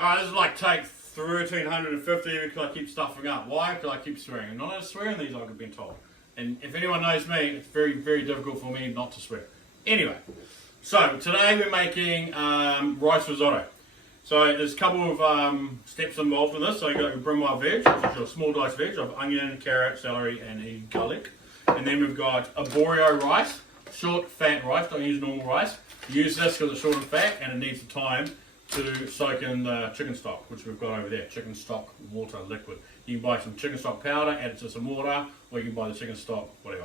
This is like take 1350 because I keep stuffing up. Why? Because I keep swearing. I'm not allowed to swear in these, I've been told. And if anyone knows me, it's very, very difficult for me not to swear. Anyway, so today we're making rice risotto. So there's a couple of steps involved in this. So you got to bring my veg, which is a small diced veg of onion, carrot, celery, and garlic. And then we've got arborio rice, short, fat rice. Don't use normal rice. Use this because it's short and fat, and it needs the time to soak in the chicken stock, which we've got over there, chicken stock water liquid. You can buy some chicken stock powder, add it to some water, or you can buy the chicken stock, whatever.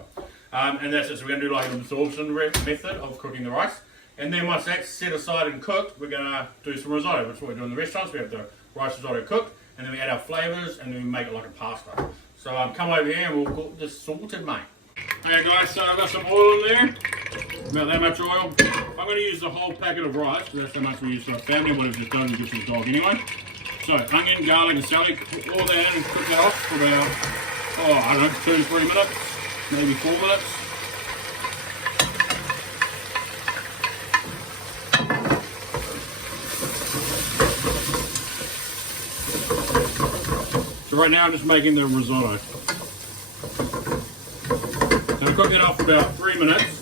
And that's it. So we're going to do like an absorption method of cooking the rice. And then once that's set aside and cooked, we're going to do some risotto, which is what we do in the restaurants. We have the rice risotto cooked, and then we add our flavours, and then we make it like a pasta. So come over here and we'll cook this sorted, mate. Okay guys, so I've got some oil in there, about that much oil. I'm going to use the whole packet of rice, because that's how much we use for our family, but it's just done to get to the dog anyway. So onion, garlic and celery, put all that in and cook that off for about, I don't know, 2 to 3 minutes, maybe 4 minutes. So right now I'm just making the risotto. So I'll cook that off for about 3 minutes.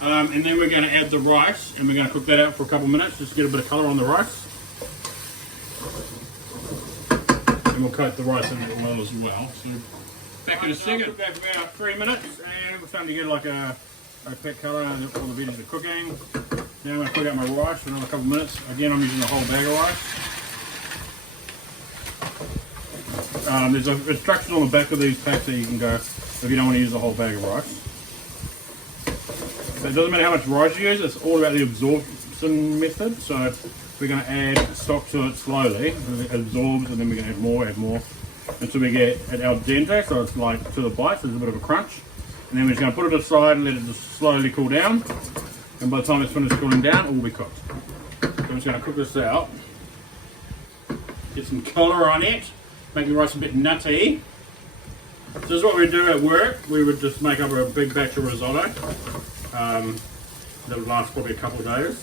And then we're going to add the rice, and we're going to cook that out for a couple of minutes just to get a bit of colour on the rice. And we'll coat the rice in the oil as well. So back in a second. Cook that for about 3 minutes, and we're starting to get like a opaque colour and all the veggies are cooking. Now I'm going to cook out my rice for another couple of minutes. Again, I'm using the whole bag of rice. There's instructions on the back of these packs that you can go if you don't want to use the whole bag of rice. So it doesn't matter how much rice you use, it's all about the absorption method. So we're going to add stock to it slowly, it absorbs, and then we're going to add more, until we get it al dente, so it's like to the bite, so there's a bit of a crunch. And then we're just going to put it aside and let it just slowly cool down. And by the time it's finished cooling down, it will be cooked. So I'm just going to cook this out, get some colour on it, make the rice a bit nutty. So this is what we do at work. We would just make up a big batch of risotto. That would last probably a couple of days.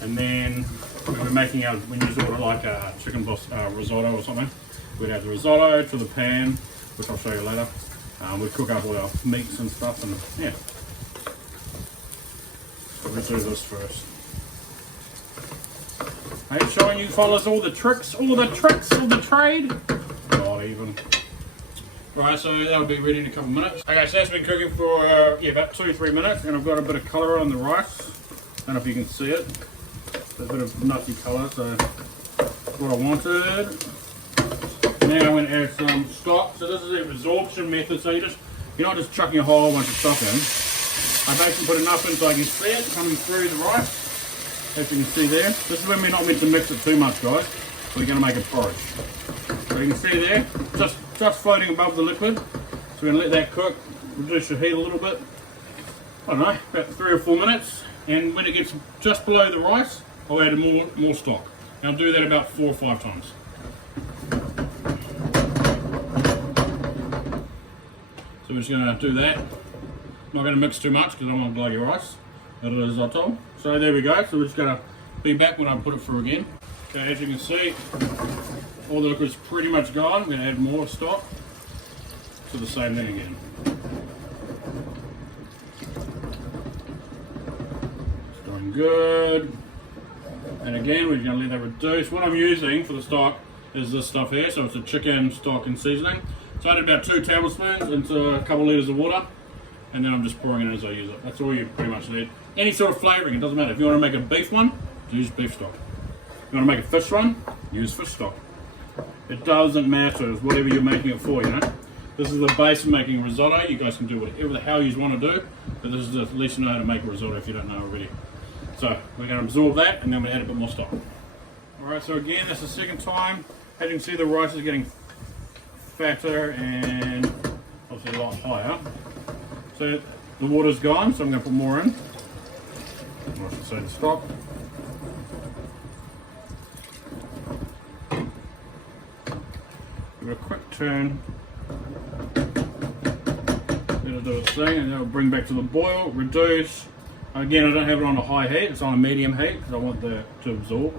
And then we were making our, when you order like a chicken risotto or something, we'd add the risotto to the pan, which I'll show you later. We'd cook up all our meats and stuff, and yeah. So let's do this first. I'm showing you fellas all the tricks of the trade. Not even. Right, so that'll be ready in a couple of minutes. Okay, so that's been cooking for about 2 to 3 minutes, and I've got a bit of colour on the rice. I don't know if you can see it. It's a bit of nutty colour, so that's what I wanted. Now I'm going to add some stock. So this is the absorption method. So you're not just chucking a whole bunch of stock in. I basically put enough in so I can see it coming through the rice. As you can see there. This is when we're not meant to mix it too much, guys. We're going to make a porridge. So you can see there, just floating above the liquid. So we're going to let that cook, reduce the heat a little bit. I don't know, about 3 or 4 minutes. And when it gets just below the rice, I'll add more stock. And I'll do that about 4 or 5 times. So we're just going to do that. Not going to mix too much because I don't want to blow your rice. A risotto. So there we go. So we're just going to be back when I put it through again. Okay, as you can see, all the liquid's pretty much gone. I'm going to add more stock to the same thing again. It's doing good. And again, we're going to let that reduce. What I'm using for the stock is this stuff here. So it's a chicken stock and seasoning. So I added about 2 tablespoons into a couple of litres of water. And then I'm just pouring it as I use it. That's all you pretty much need. Any sort of flavouring, it doesn't matter. If you want to make a beef one, use beef stock. If you want to make a fish one, use fish stock. It doesn't matter, it's whatever you're making it for, you know. This is the base of making risotto. You guys can do whatever the hell you want to do, but this is the least you know how to make a risotto if you don't know already. So we're going to absorb that, and then we'll add a bit more stock. Alright, so again, that's the second time. As you can see, the rice is getting fatter and obviously a lot higher. So the water's gone, so I'm going to put more in. I should say to stop. Give it a quick turn. It'll do its thing, and that'll bring back to the boil, reduce. Again, I don't have it on a high heat, it's on a medium heat because I want that to absorb.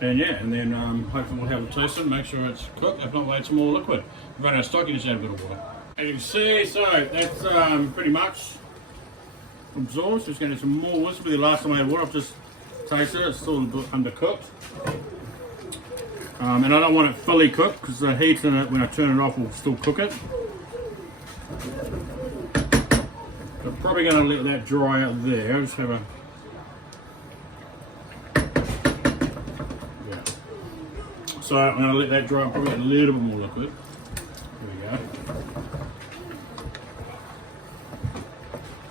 And yeah, and then hopefully we'll have a taste and make sure it's cooked. If not, we'll add some more liquid. If you run out of stock, you just add a bit of water. As you can see, so that's pretty much absorbed. Just going to add some more. This will be the last time I add water. I've just tasted it. It's still a bit undercooked. And I don't want it fully cooked because the heat in it, when I turn it off, will still cook it. I'm probably going to let that dry out there. Just have a... Yeah. So I'm going to let that dry and probably add a little bit more liquid. There we go.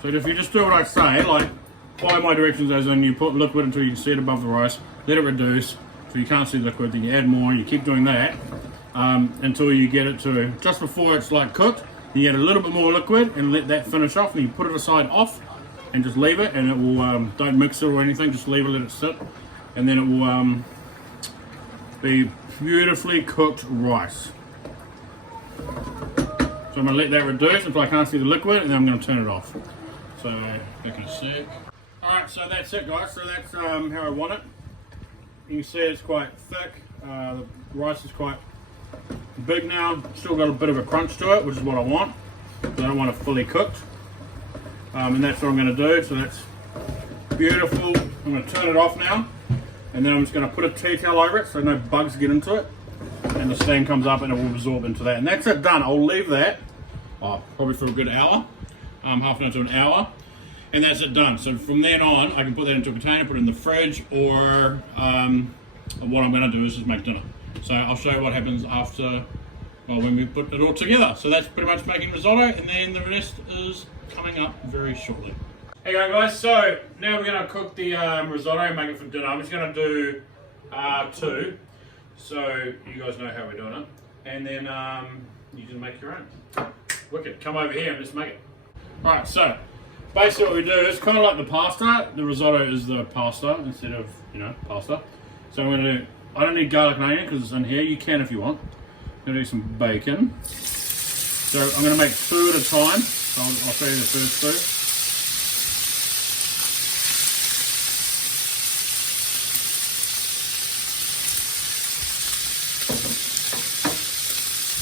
So if you just do what I say, like follow my directions as in you put liquid until you can see it above the rice, let it reduce so you can't see the liquid, then you add more and you keep doing that until you get it to just before it's like cooked. Then you add a little bit more liquid and let that finish off, and you put it aside off and just leave it, and it will, don't mix it or anything, just leave it, let it sit, and then it will be beautifully cooked rice. So I'm going to let that reduce until I can't see the liquid, and then I'm going to turn it off. So, back in a sec. Alright, so that's it guys, so that's how I want it. You can see it's quite thick, the rice is quite big now, still got a bit of a crunch to it, which is what I want. I don't want it fully cooked. And that's what I'm going to do, so that's beautiful. I'm going to turn it off now, and then I'm just going to put a tea towel over it so no bugs get into it. And the steam comes up and it will absorb into that. And that's it done. I'll leave that probably for a good hour, half an hour to an hour. And that's it done. So from then on, I can put that into a container, put it in the fridge, or what I'm going to do is just make dinner. So I'll show you what happens after, well, when we put it all together. So that's pretty much making risotto, and then the rest is coming up very shortly. Hey guys, so now we're going to cook the risotto and make it for dinner. I'm just going to do 2, so you guys know how we're doing it. And then you can make your own. Wicked, come over here and just make it. Alright, so basically what we do is kind of like the pasta. The risotto is the pasta instead of, pasta. So I'm going to do, I don't need garlic and onion because it's in here. You can if you want. I'm going to do some bacon. So I'm going to make 2 at a time. So I'll show you the first 2.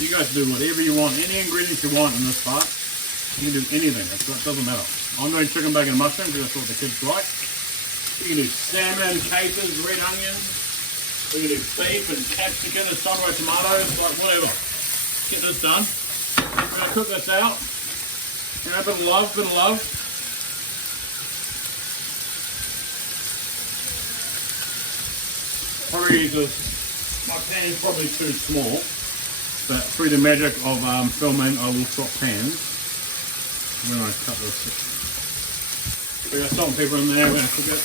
You guys do whatever you want, any ingredients you want in this part. You can do anything, it doesn't matter. I'm doing chicken, bacon and mushrooms because that's what the kids like. You can do salmon, capers, red onions. We can do beef and capsicum and sun-dried tomatoes, like whatever. Get this done. We're going to cook this out. A bit of love, Probably my pan is probably too small. But through the magic of filming, I will swap pans when I cut this. We got salt and pepper in there, we're going to cook it.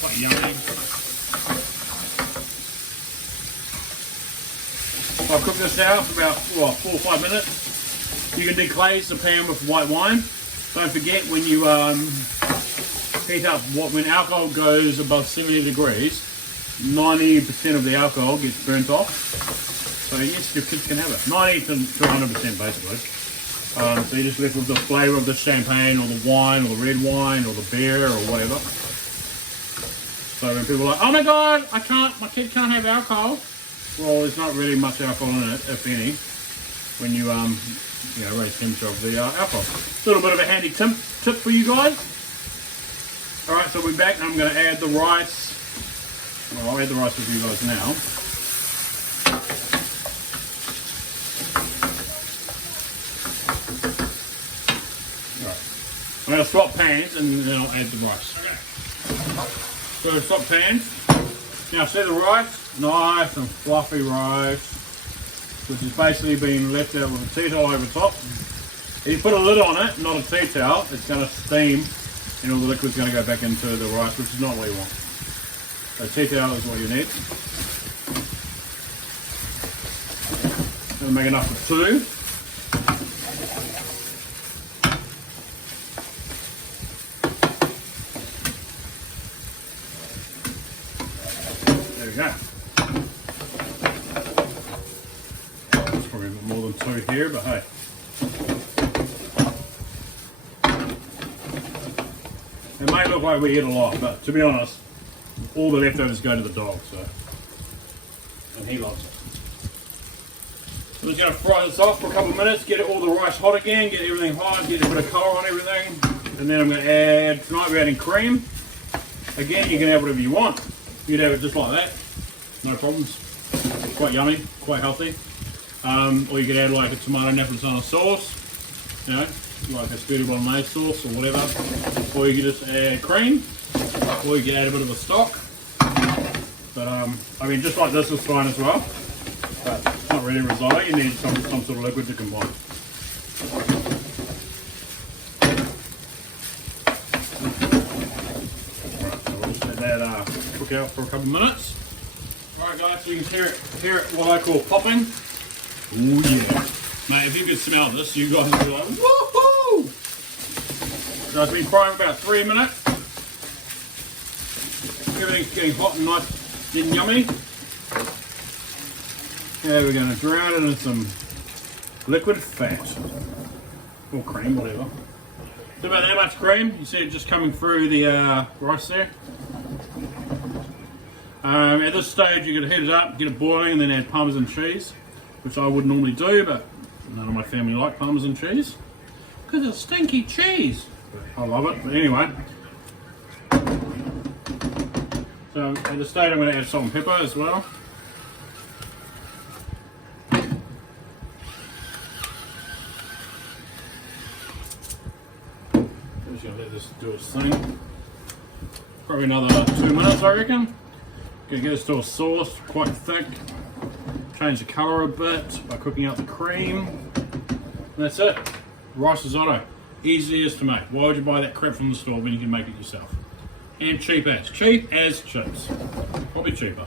Quite yummy. I'll cook this out for about 4 or 5 minutes. You can deglaze the pan with white wine. Don't forget when you heat up, when alcohol goes above 70 degrees, 90% of the alcohol gets burnt off. So yes, your kids can have it. 90 to 100% basically. So you're just left with the flavour of the champagne or the wine or the red wine or the beer or whatever. So when people are like, oh my god, my kid can't have alcohol. Well, there's not really much alcohol in it, if any, when you raise the temperature of the alcohol. A little bit of a handy tip for you guys. Alright, so we're back and I'm going to add the rice. Well, I'll add the rice with you guys now. I'm going to swap pans and then I'll add the rice. Okay. So swap pans. Now see the rice? Nice and fluffy rice, which has basically been left out with a tea towel over top. If you put a lid on it, not a tea towel, it's going to steam and all the liquid's going to go back into the rice, which is not what you want. So a tea towel is what you need. Going to make enough for 2. Yeah. There's probably a bit more than 2 here, but hey. It may look like we eat a lot, but to be honest, all the leftovers go to the dog, so, and he loves it. I'm just going to fry this off for a couple of minutes, get all the rice hot again, get everything hot, get a bit of colour on everything, and then I'm going to add, tonight we're adding cream. Again, you can have whatever you want. You can have it just like that, no problems. Quite yummy, quite healthy. Or you could add like a tomato napolitano sauce, you know, like a spaghetti bolognese sauce or whatever. Or you could just add cream, or you could add a bit of a stock. But I mean, just like this is fine as well. But it's not really risotto, you need some sort of liquid to combine. Alright, so we'll just let that cook out for a couple of minutes. Alright guys, so you can hear it what I call popping. Ooh yeah. Mate, if you could smell this, you guys would be like, woohoo! So it's been frying for about 3 minutes. Everything's getting hot and nice and yummy. Now we're going to drown it in some liquid fat. Or cream, whatever. It's about that much cream. You see it just coming through the rice there. At this stage you can heat it up, get it boiling, and then add Parmesan cheese, which I would normally do, but none of my family like Parmesan cheese because it's stinky cheese. I love it, but anyway. So at this stage I'm going to add salt and pepper as well. Just going to let this do its thing. Probably another 2 minutes, I reckon. Gonna get this to a sauce, quite thick. Change the colour a bit by cooking out the cream. And that's it. Rice risotto. Easiest to make. Why would you buy that crap from the store when you can make it yourself? And cheap as. Cheap as chips. Probably cheaper.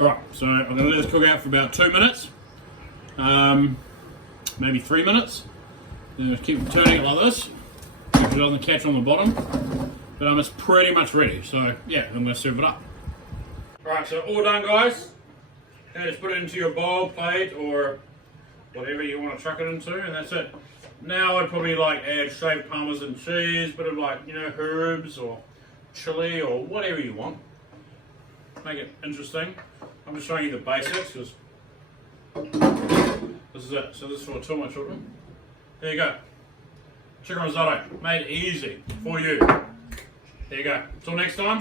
Alright, so I'm going to let this cook out for about 2 minutes. Maybe 3 minutes. Then just keep turning it like this. If it doesn't catch on the bottom. But it's pretty much ready. So yeah, I'm going to serve it up. Alright, so all done guys. Now just put it into your bowl, plate, or whatever you want to chuck it into, and that's it. Now I'd probably like add shaved Parmesan cheese, bit of like, you know, herbs or chili or whatever you want. Make it interesting. I'm just showing you the basics because this is it. So this is for two of my children. There you go. Chicken risotto, made easy for you. There you go. Until next time.